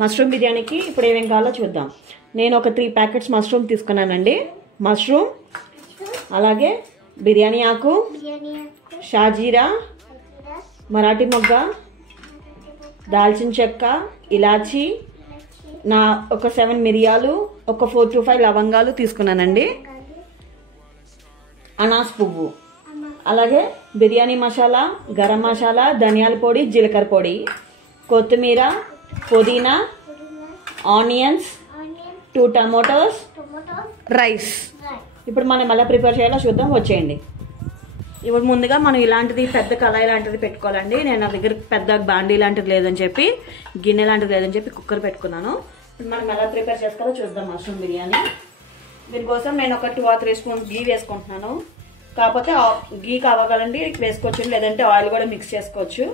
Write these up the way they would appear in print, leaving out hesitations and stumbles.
Mushroom బిర్యానీకి ఇప్పుడు ఏమేం కావాలో చూద్దాం. నేను ఒక 3 ప్యాకెట్స్ మష్రూమ్ తీసుకున్నానండి. మష్రూమ్, అలాగే బిర్యానీ ఆకు, షాజీరా, మరాఠీ మొగ్గ, దాల్చిన చెక్క, ఇలాచి, నా ఒక 7 మిరియాలు, ఒక 4 to 5 లవంగాలు తీసుకున్నానండి. అనాస్ పువ్వు, అలాగే బిర్యానీ మసాలా, గరం మసాలా, ధనియాల పొడి, జీలకర్ర పొడి, కొత్తిమీర, పుదీనా, ఆనియన్స్, 2 టమాటోస్, రైస్. ఇప్పుడు మనం ఎలా ప్రిపేర్ చేయాలో చూద్దాం, వచ్చేయండి. ఇప్పుడు ముందుగా మనం ఇలాంటిది పెద్ద కళాయి లాంటిది పెట్టుకోవాలండి. నేను నా దగ్గర పెద్ద బాండీ లాంటిది లేదని చెప్పి, గిన్నె లాంటిది లేదని చెప్పి కుక్కర్ పెట్టుకున్నాను. ఇప్పుడు మనం ఎలా ప్రిపేర్ చేసుకోవాలో చూద్దాం మష్రూమ్ బిర్యానీ. దీనికోసం నేను ఒక 2 or 3 స్పూన్స్ గీ వేసుకుంటున్నాను. కాకపోతే గీ కావాలండి వేసుకోవచ్చు, లేదంటే ఆయిల్ కూడా మిక్స్ చేసుకోవచ్చు.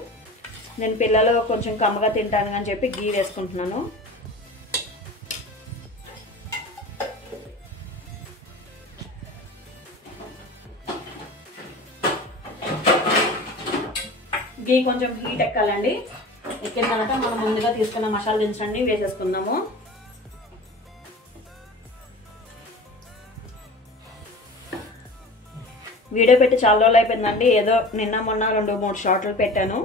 నేను పిల్లలు కొంచెం కమ్మగా తింటాను అని చెప్పి గీ వేసుకుంటున్నాను. గీ కొంచెం హీట్ ఎక్కాలండి. ఎక్కిన తర్వాత మనం ముందుగా తీసుకున్న మసాలా దినుసులన్నీ వేసేసుకుందాము. వీడియో పెట్టి చాలా రోజులు అయిపోయిందండి. ఏదో నిన్న మొన్న 2-3 షార్ట్లు పెట్టాను.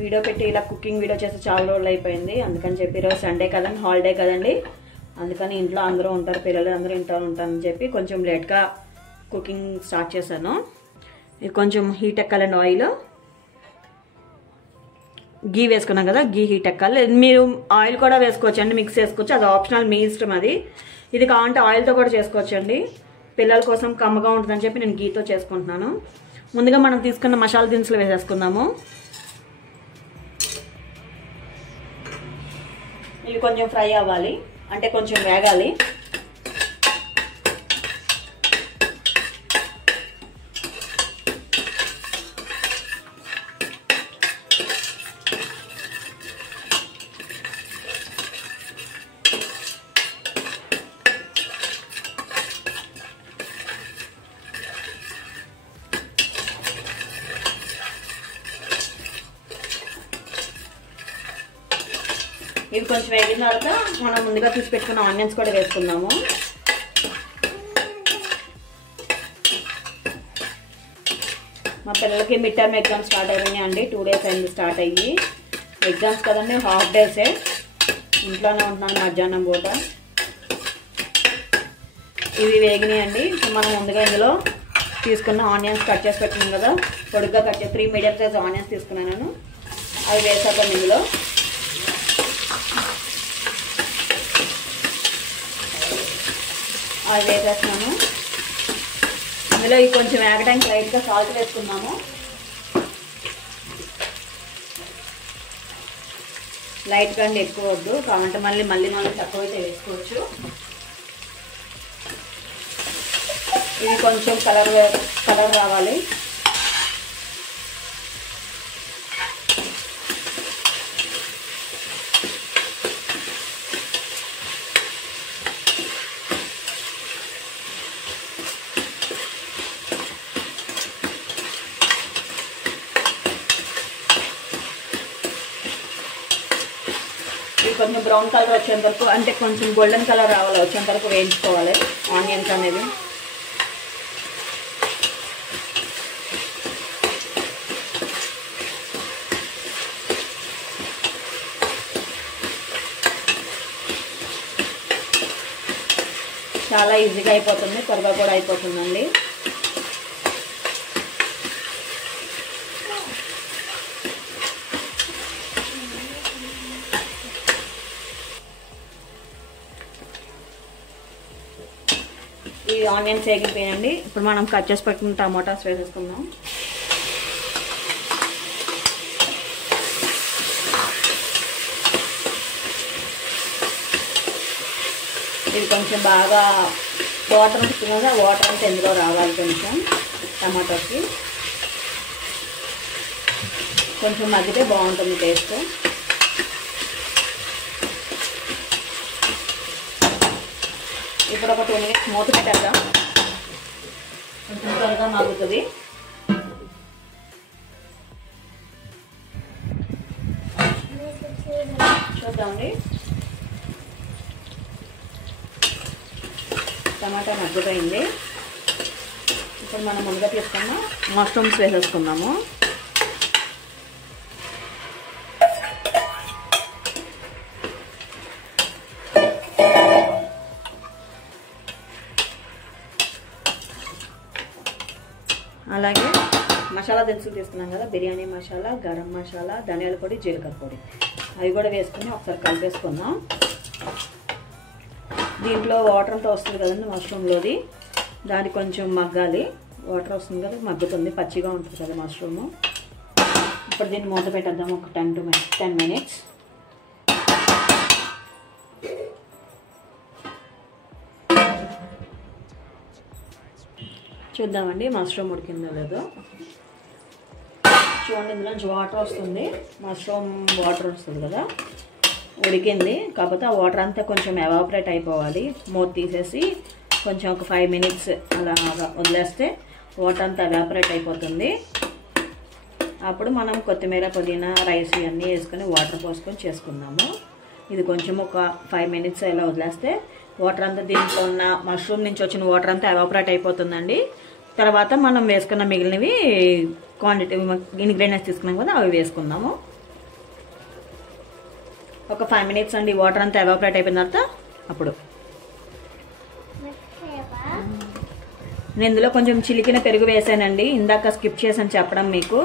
వీడియో పెట్టి ఇలా కుకింగ్ వీడియో చేస్తే చాలా రోజులు అయిపోయింది. అందుకని చెప్పి ఈరోజు సండే కదండి, హాలిడే కదండి, అందుకని ఇంట్లో అందరూ ఉంటారు, పిల్లలు అందరూ ఇంట్లో ఉంటారని చెప్పి కొంచెం లేట్గా కుకింగ్ స్టార్ట్ చేశాను. ఇది కొంచెం హీట్ ఎక్కాలండి. ఆయిల్, గీ వేసుకున్నాం కదా, గీ హీట్ ఎక్కాలి. మీరు ఆయిల్ కూడా వేసుకోవచ్చు అండి, మిక్స్ చేసుకోవచ్చు, అది ఆప్షనల్, మీ ఇష్టం అది. ఇది కావాలంటే ఆయిల్తో కూడా చేసుకోవచ్చు అండి. పిల్లల కోసం కమ్మగా ఉంటుందని చెప్పి నేను గీతో చేసుకుంటున్నాను. ముందుగా మనం తీసుకున్న మసాలా దినుసులు వేసేసుకుందాము. ఇవి కొంచెం ఫ్రై అవ్వాలి, అంటే కొంచెం వేగాలి. ఇవి కొంచెం వేగిన తర్వాత మనం ముందుగా తీసి పెట్టుకున్న ఆనియన్స్ కూడా వేసుకుందాము. మా పిల్లలకి మిడ్ టర్మ్ ఎగ్జామ్స్ స్టార్ట్ అయినాయి అండి. 2 days అయింది స్టార్ట్ అయ్యి. ఎగ్జామ్స్ కదండి, హాఫ్ డేసే, ఇంట్లోనే ఉంటున్నాను మధ్యాహ్నం పూట. ఇవి వేగినాయి అండి. మనం ముందుగా ఇందులో తీసుకున్న ఆనియన్స్ కట్ చేసి పెట్టుకున్నాం కదా, పొడుగ్గా కట్ చేసి 3 మీడియం సైజ్ ఆనియన్స్ తీసుకున్నాను. అవి వేసేద్దాం ఇందులో. అవి వేసేస్తున్నాను. ఇందులో ఇవి కొంచెం వేగడానికి లైట్గా సాల్ట్ వేసుకున్నాము. లైట్గా అండి, ఎక్కువ వద్దు, కావాలంటే మళ్ళీ తక్కువ అయితే వేసుకోవచ్చు. ఇవి కొంచెం కలర్ రావాలి. కొంచెం బ్రౌన్ కలర్ వచ్చేంత వరకు, అంటే కొంచెం గోల్డెన్ కలర్ రావాలి, వచ్చేంత వరకు వేయించుకోవాలి ఆనియన్స్ అనేది. చాలా ఈజీగా అయిపోతుంది, త్వరగా కూడా అయిపోతుందండి. ఈ ఆనియన్స్ వేగిపోయాయండి. ఇప్పుడు మనం కట్ చేసి పెట్టుకున్న టమాటాస్ వేసేసుకుందాం. ఇది కొంచెం బాగా వాటర్ ఉంటుంది కదా, వాటర్ అంటే ఎందులో రావాలి కొంచెం టమాటోకి. కొంచెం మగ్గితే బాగుంటుంది టేస్ట్. ఇప్పుడు ఒక 2 minutes మూత పెట్టేద్దాం, కొంచెం త్వరగా మగ్గుతుంది. చూద్దామండి. టమాటా మగ్గిపోయింది. ఇప్పుడు మనం ముందుగా తీసుకున్న మష్రూమ్స్ వేసేసుకుందాము. అలాగే మసాలా దినుసులు తీసుకున్నాం కదా, బిర్యానీ మసాలా, గరం మసాలా, ధనియాల పొడి, జీలకర్ర పొడి, అవి కూడా వేసుకుని ఒకసారి కలిపేసుకుందాం. దీంట్లో వాటర్ అంతా వస్తుంది కదండి మష్రూమ్లోది, దాన్ని కొంచెం మగ్గాలి. వాటర్ వస్తుంది కదా, మగ్గుతుంది, పచ్చిగా ఉంటుంది కదా మష్రూము. ఇప్పుడు దీన్ని మూత పెట్టేద్దాం ఒక 10 minutes. చూద్దామండి మష్రూమ్ ఉడికిందో లేదో. చూడండి, ఇందులోంచి వాటర్ వస్తుంది, మష్రూమ్ వాటర్ వస్తుంది కదా, ఉడికింది. కాకపోతే ఆ వాటర్ అంతా కొంచెం ఎవాపరేట్ అయిపోవాలి. మూత తీసేసి కొంచెం ఒక 5 minutes అలా వదిలేస్తే వాటర్ అంతా ఎవాపరేట్ అయిపోతుంది. అప్పుడు మనం కొత్తిమీర, పుదీనా, రైస్ ఇవన్నీ వేసుకొని వాటర్ పోసుకొని చేసుకుందాము. ఇది కొంచెం ఒక 5 minutes ఇలా వదిలేస్తే వాటర్ అంతా, దీంట్లో ఉన్న మష్రూమ్ నుంచి వచ్చిన వాటర్ అంతా ఎవాపరేట్ అయిపోతుందండి. తర్వాత మనం వేసుకున్న మిగిలినవి క్వాంటిటీ ఇంగ్రీడియంట్స్ తీసుకున్నాం కదా, అవి వేసుకుందాము. ఒక 5 minutes అండి, వాటర్ అంతా ఎవాపరేట్ అయిపోయిన తర్వాత అప్పుడు నేను ఇందులో కొంచెం చిలికిన పెరుగు వేసానండి, ఇందాక స్కిప్ చేశాను చెప్పడం మీకు.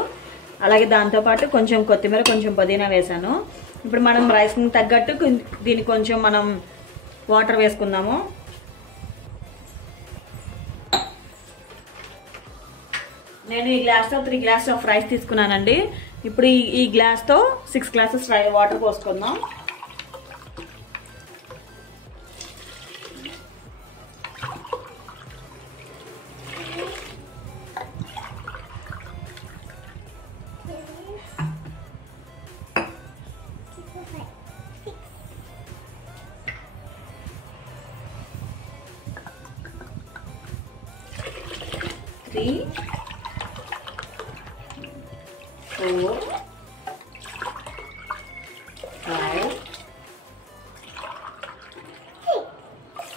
అలాగే దాంతోపాటు కొంచెం కొత్తిమీర, కొంచెం పుదీనా వేసాను. ఇప్పుడు మనం రైస్కి తగ్గట్టు దీనికి కొంచెం మనం వాటర్ వేసుకుందాము. నేను ఈ గ్లాస్తో 3 glasses ఆఫ్ రైస్ తీసుకున్నానండి. ఇప్పుడు ఈ గ్లాస్తో 6 glasses వాటర్ పోసుకుందాం. Three, 4, 5,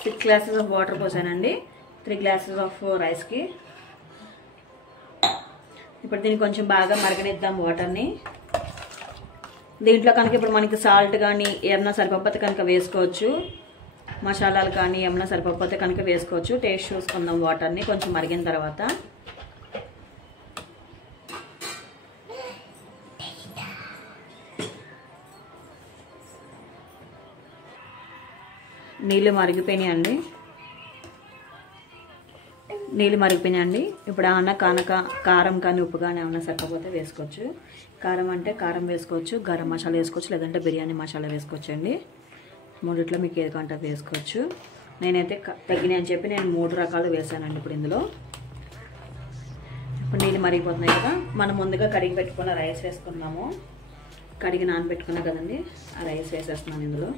6 glasses ఆఫ్ వాటర్ పోసానండి 3 glasses ఆఫ్ రైస్కి. ఇప్పుడు దీన్ని కొంచెం బాగా మరగనిద్దాం వాటర్ని. దీంట్లో కనుక ఇప్పుడు మనకి సాల్ట్ కానీ ఏమన్నా సరిపోతే కనుక వేసుకోవచ్చు, మసాలాలు కానీ ఏమన్నా సరిపోతే కనుక వేసుకోవచ్చు. టేస్ట్ చూసుకుందాం వాటర్ని కొంచెం మరిగిన తర్వాత. నీళ్ళు మరిగిపోయినాయండి. ఇప్పుడు ఏమన్నా కారం కానీ ఉప్పు కానీ ఏమన్నా సరిపోతే వేసుకోవచ్చు. కారం అంటే కారం వేసుకోవచ్చు, గరం మసాలా వేసుకోవచ్చు, లేదంటే బిర్యానీ మసాలా వేసుకోవచ్చు అండి. మూడిట్లో మీకు ఏది కంటే వేసుకోవచ్చు. నేనైతే తగ్గినాయి అని చెప్పి నేను 3 రకాలు వేసానండి. ఇప్పుడు ఇందులో ఇప్పుడు నీళ్ళు మరిగిపోతున్నాయి కదా, మనం ముందుగా కడిగి పెట్టుకున్న రైస్ వేసుకున్నాము. కడిగి నానబెట్టుకున్నా కదండి, ఆ రైస్ వేసేస్తున్నాను ఇందులో.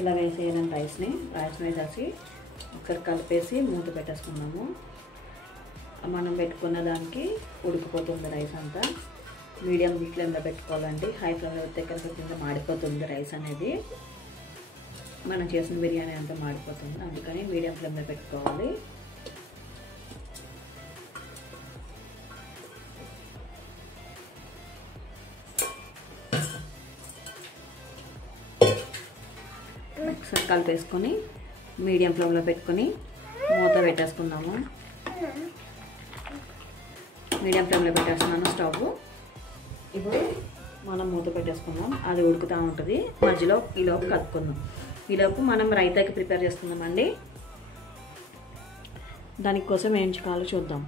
ఇలా వేసేయాలని రైస్ని వేసేసి ఒకసారి కలిపేసి మూత పెట్టేసుకున్నాము. మనం పెట్టుకున్న దానికి ఉడికిపోతుంది రైస్ అంతా. మీడియం ఫ్లేమ్లో పెట్టుకోవాలండి, హై ఫ్లేమ్లో పెడితే కనుక కింద మాడిపోతుంది రైస్ అనేది. మనం చేసిన బిర్యానీ అంతా మాడిపోతుంది, అందుకని మీడియం ఫ్లేమ్లో పెట్టుకోవాలి. ఒకసారి కలిపేసుకొని మీడియం ఫ్లేమ్లో పెట్టుకొని మూత పెట్టేసుకుందాము. మీడియం ఫ్లేమ్లో పెట్టేస్తున్నాను స్టవ్. ఇప్పుడు మనం మూత పెట్టేసుకుందాం, అది ఉడుకుతూ ఉంటుంది. మధ్యలో ఈలోపు కలుపుకుందాం. ఈలోపు మనం రైతాకి ప్రిపేర్ చేసుకుందామండి. దానికోసం ఏం కావాలో చూద్దాం.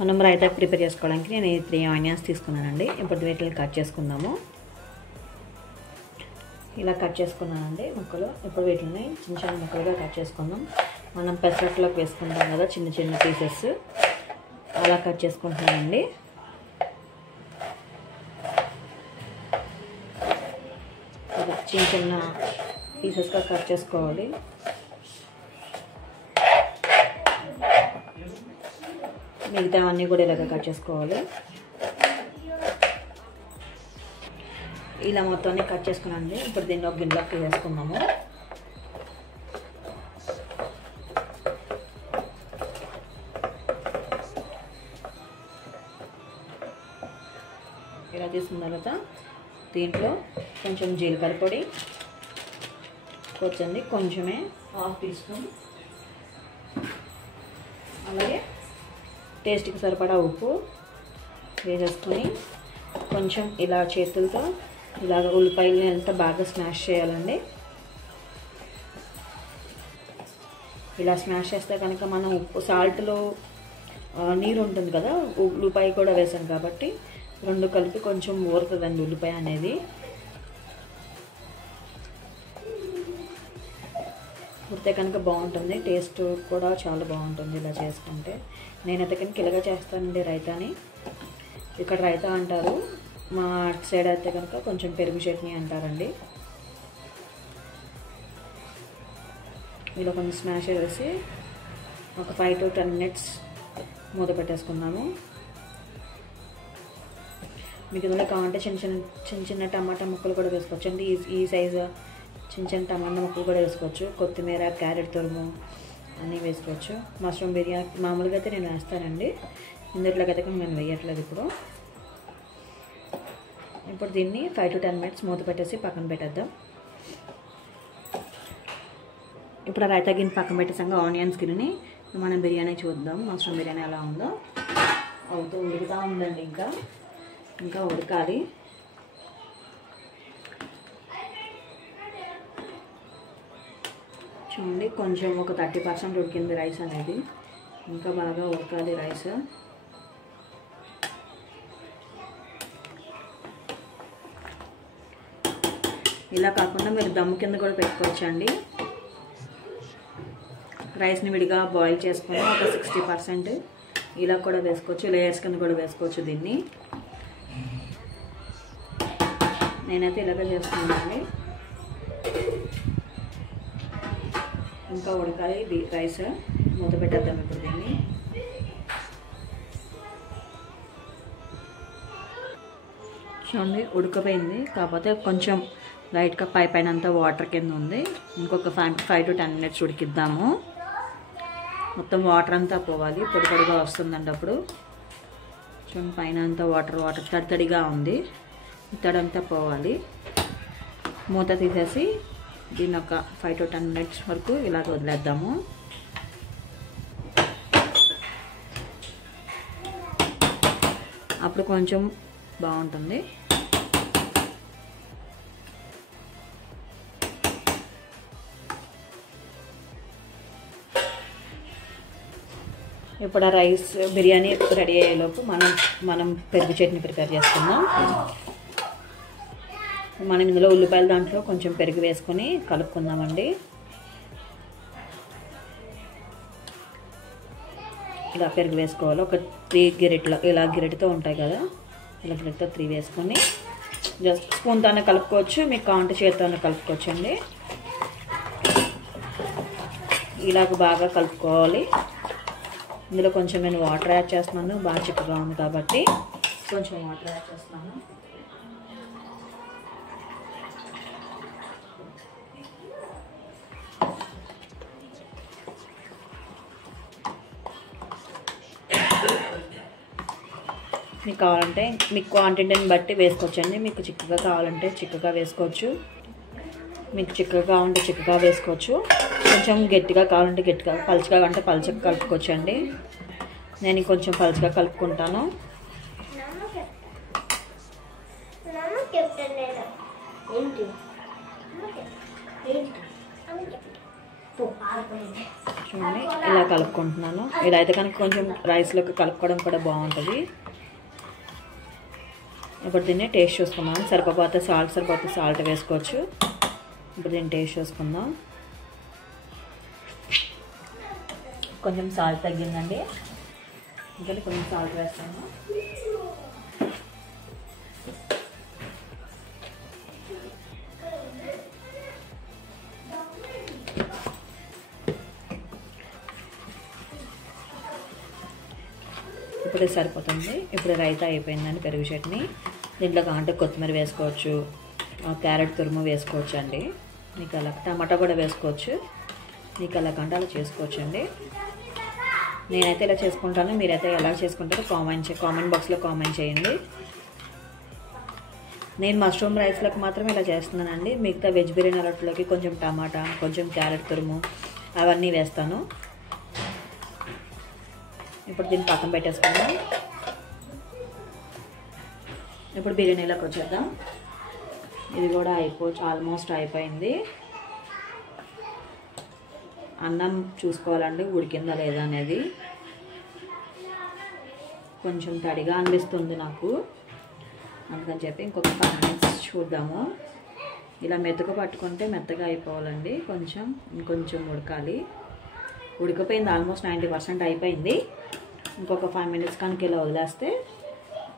మనం రైతాకి ప్రిపేర్ చేసుకోవడానికి నేను 3 ఆనియన్స్ తీసుకున్నానండి. ఇప్పుడు వీటిని కట్ చేసుకుందాము. ఇలా కట్ చేసుకున్నానండి ముక్కలు. ఇప్పుడు వీటిని చిన్న చిన్న ముక్కలుగా కట్ చేసుకుందాం. మనం పెసరట్లోకి వేసుకుంటాం కదా చిన్న చిన్న పీసెస్, అలా కట్ చేసుకుంటున్నానండి. ఇలాగా చిన్న చిన్న పీసెస్గా కట్ చేసుకోవాలి. మిగతావన్నీ కూడా ఇలాగ కట్ చేసుకోవాలి. ఇలా మొత్తాన్ని కట్ చేసుకున్నాండి. ఇప్పుడు దీన్ని ఒక గిన్నెలోకి వేసుకున్నాము. ఇలా తీసుకున్న తర్వాత దీంట్లో కొంచెం జీలకర్ర పొడి, కొంచెమే 1/2 టీ స్పూన్, అలాగే టేస్ట్కి సరిపడా ఉప్పు వేసేసుకొని కొంచెం ఇలా చేతులతో ఇలాగ ఉల్లిపాయలని అంతా బాగా స్మాష్ చేయాలండి. ఇలా స్మాష్ చేస్తే కనుక మనం ఉప్పు సాల్ట్లో నీరు ఉంటుంది కదా, ఉల్లిపాయ కూడా వేసాం కాబట్టి రెండు కలిపి కొంచెం ఊరుతుందండి ఉల్లిపాయ అనేది. ఉడితే కనుక బాగుంటుంది, టేస్ట్ కూడా చాలా బాగుంటుంది ఇలా చేసుకుంటే. నేనైతే కనుక ఇలాగా చేస్తానండి రైతాని. ఇక్కడ రైతా అంటారు, మా అటు సైడ్ అయితే కనుక కొంచెం పెరుగు చట్నీ అంటారండి. ఇలా కొంచెం స్మాష్ చేసి ఒక 5 to 10 minutes మూత పెట్టేసుకున్నాము. మీకు ఇందులో కావాలంటే చిన్న చిన్న టమాటా ముక్కలు కూడా వేసుకోవచ్చు అండి. ఈ సైజు చిన్న టమాటా ముక్కలు కూడా వేసుకోవచ్చు. కొత్తిమీర, క్యారెట్ తురుము అన్నీ వేసుకోవచ్చు. మష్రూమ్ బిర్యానీ మామూలుగా అయితే నేను వేస్తానండి, ఇందులోకైతే నేను వేయట్లేదు. ఇప్పుడు దీన్ని 5 to 10 minutes మూత పెట్టేసి పక్కన పెట్టేద్దాం. ఇప్పుడు రైతా గిన్నె పక్కన పెట్టేసాక ఆనియన్స్ గిన్నెని మనం బిర్యానీ చూద్దాం. మష్రూమ్ బిర్యానీ ఎలా ఉందో. ఉడుకుతూ ఉందండి, ఇంకా ఉడకాలి. చూడండి, కొంచెం ఒక 30% ఉడికింది రైస్ అనేది. ఇంకా బాగా ఉడకాలి రైస్. ఇలా కాకుండా మీరు దమ్ము కింద కూడా పెట్టుకోవచ్చండి. రైస్ని విడిగా బాయిల్ చేసుకొని ఒక 60% ఇలా కూడా వేసుకోవచ్చు, లేయర్స్ కింద కూడా వేసుకోవచ్చు దీన్ని. నేనైతే ఇలాగే చేస్తున్నానండి. ఇంకా ఉడకాలి రైస్, మూత పెట్టేద్దాం ఇప్పుడు దీన్ని. చూడండి ఉడకపోయింది, కాకపోతే కొంచెం లైట్గా పైన అంతా వాటర్ కింద ఉంది. ఇంకొక 5 to 10 minutes ఉడికిద్దాము. మొత్తం వాటర్ అంతా పోవాలి, పొడి పొడిగా వస్తుందండి అప్పుడు. చూడండి పైన అంతా వాటర్ తడిగా ఉంది, తడంతా పోవాలి. మూత తీసేసి దీన్ని ఒక 5 to 10 minutes వరకు ఇలాగ వదిలేద్దాము. అప్పుడు కొంచెం బాగుంటుంది. ఇప్పుడు ఆ రైస్ బిర్యానీ రెడీ అయ్యేలోపు మనం పెరుగు చట్నీ ప్రిపేర్ చేసుకుందాం. మనం ఇందులో ఉల్లిపాయలు దాంట్లో కొంచెం పెరుగు వేసుకొని కలుపుకుందామండి. ఇలా పెరుగు వేసుకోవాలి. ఒక 3 గిరెట్లు, ఇలా గిరెట్తో ఉంటాయి కదా, ఇలా గిరెట్తో 3 వేసుకొని జస్ట్ స్పూన్తోనే కలుపుకోవచ్చు, మీకు కావాలంటే చేతితోనే కలుపుకోవచ్చు అండి. ఇలాగ బాగా కలుపుకోవాలి. ఇందులో కొంచెం నేను వాటర్ యాడ్ చేస్తున్నాను, బాగా చిక్కగా ఉంది కాబట్టి కొంచెం వాటర్ యాడ్ చేస్తున్నాను. మీకు కావాలంటే మీకు క్వాంటిటీని బట్టి వేసుకోవచ్చండి. మీకు చిక్కగా కావాలంటే చిక్కగా వేసుకోవచ్చు, మీకు చిక్కగా కావాలంటే చిక్కగా వేసుకోవచ్చు, కొంచెం గట్టిగా కావాలంటే గట్టిగా, పలుచగా అంటే పలుచగా కలుపుకోవచ్చు అండి. నేను కొంచెం పలుచగా కలుపుకుంటాను. చూడండి ఇలా కలుపుకుంటున్నాను. ఇలా అయితే కనుక కొంచెం రైస్లోకి కలుపుకోవడం కూడా బాగుంటుంది. ఇప్పుడు దీన్ని టేస్ట్ చూసుకుందాం. సరిపోతే సాల్ట్ వేసుకోవచ్చు. ఇప్పుడు దీన్ని టేస్ట్ చూసుకుందాం. కొంచెం సాల్ట్ తగ్గిందండి, ఇంకా కొంచెం సాల్ట్ వేస్తాను. ఇప్పుడు సరిపోతుంది. ఇప్పుడు రైతా అయిపోయిందండి పెరుగు చట్నీ. దీంట్లో కావాలంటే కొత్తిమీర వేసుకోవచ్చు, క్యారెట్ తురుము వేసుకోవచ్చు అండి. మీకు అలా టమాటా కూడా వేసుకోవచ్చు. మీకు అలా కంటే అలా చేసుకోవచ్చు అండి. నేనైతే ఇలా చేసుకుంటాను, మీరైతే ఎలా చేసుకుంటారో కామెంట్ బాక్స్లో కామెంట్ చేయండి. నేను మష్రూమ్ రైస్లోకి మాత్రం ఇలా చేస్తున్నానండి. మిగతా వెజ్ బిర్యానీ రొట్టెలోకి కొంచెం టమాటా, కొంచెం క్యారెట్ తురుము అవన్నీ వేస్తాను. ఇప్పుడు దీన్ని పక్కన పెట్టేసుకుందాం. ఇప్పుడు బిర్యానీలోకి వచ్చేద్దాం. ఇది కూడా ఆల్మోస్ట్ అయిపోయింది. అన్నం చూసుకోవాలండి ఉడికిందా లేదా అనేది. కొంచెం తడిగా అనిపిస్తుంది నాకు, అందుకని చెప్పి ఇంకొక 5 minutes చూద్దాము. ఇలా మెత్తగా పట్టుకుంటే మెత్తగా అయిపోవాలండి. ఇంకొంచెం ఉడకాలి. ఉడికిపోయింది, ఆల్మోస్ట్ 90% అయిపోయింది. ఇంకొక 5 minutes కనుక ఇలా వదిలేస్తే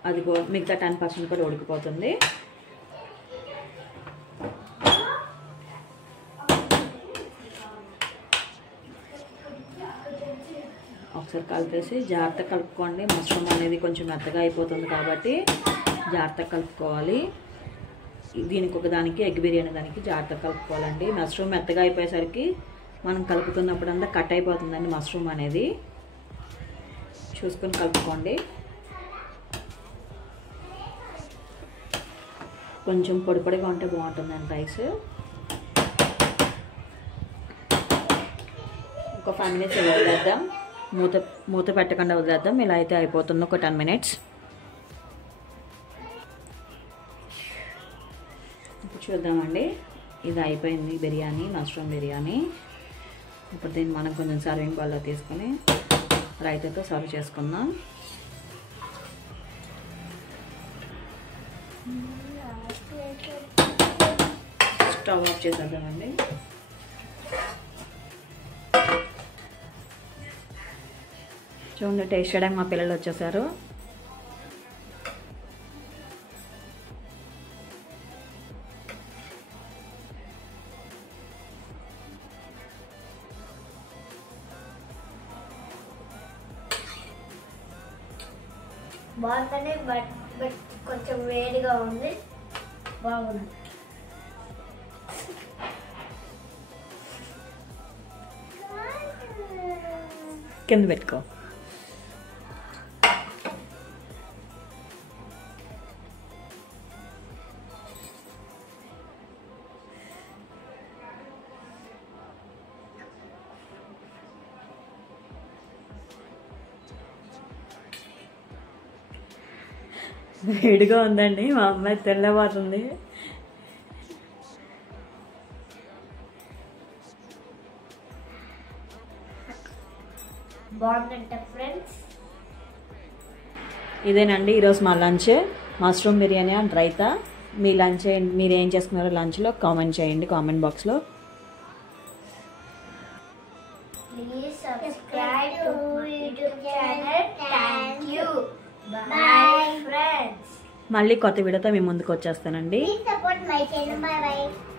అది మిగతా 10% కూడా ఉడికిపోతుంది. ఒకసారి కలిపేసి జాగ్రత్తగా కలుపుకోండి. మష్రూమ్ అనేది కొంచెం మెత్తగా అయిపోతుంది కాబట్టి జాగ్రత్తగా కలుపుకోవాలి. దీనికి ఒకదానికి ఎగ్ బిర్యానీ దానికి జాగ్రత్తగా కలుపుకోవాలండి. మష్రూమ్ మెత్తగా అయిపోయేసరికి మనం కలుపుతున్నప్పుడు అంతా కట్ అయిపోతుందండి మష్రూమ్ అనేది. చూసుకొని కలుపుకోండి. కొంచెం పొడి పొడిగా ఉంటే బాగుంటుందండి రైస్. ఒక 5 minutes ఇలా వదిలేద్దాం. మూత పెట్టకుండా వదిలేద్దాం. ఇలా అయితే అయిపోతుంది ఒక 10 minutes. ఇప్పుడు చూద్దామండి. ఇది అయిపోయింది బిర్యానీ, మష్రూమ్ బిర్యానీ. ఇప్పుడు దీన్ని మనం కొంచెం సర్వింగ్ బౌల్లో తీసుకొని రైతాతో సర్వ్ చేసుకుందాం. స్టవ్ ఆఫ్ చేసేద్దామండి. చూడండి, టేస్ట్ చేయడానికి మా పిల్లలు వచ్చేసారు. బాగుందని బట్ కొంచెం వేడిగా ఉంది. బాగుంది. కింద పెట్టుకో. వేడిగా ఉందండి. మా అమ్మాయి తెల్లవారుతుంది. బాగుందంట ఫ్రెండ్స్. ఇదేనండి ఈరోజు మా lunch, mushroom biryani and raita. Me lunch మీరు ఏం చేసుకున్నారో లంచ్లో కామెంట్ చేయండి కామెంట్ బాక్స్లో. Please subscribe to YouTube channel. Thank you. Bye friends. మళ్ళీ కొత్త వీడియోతో మీ ముందుకు వచ్చేస్తానండి. Please support my channel. Bye bye.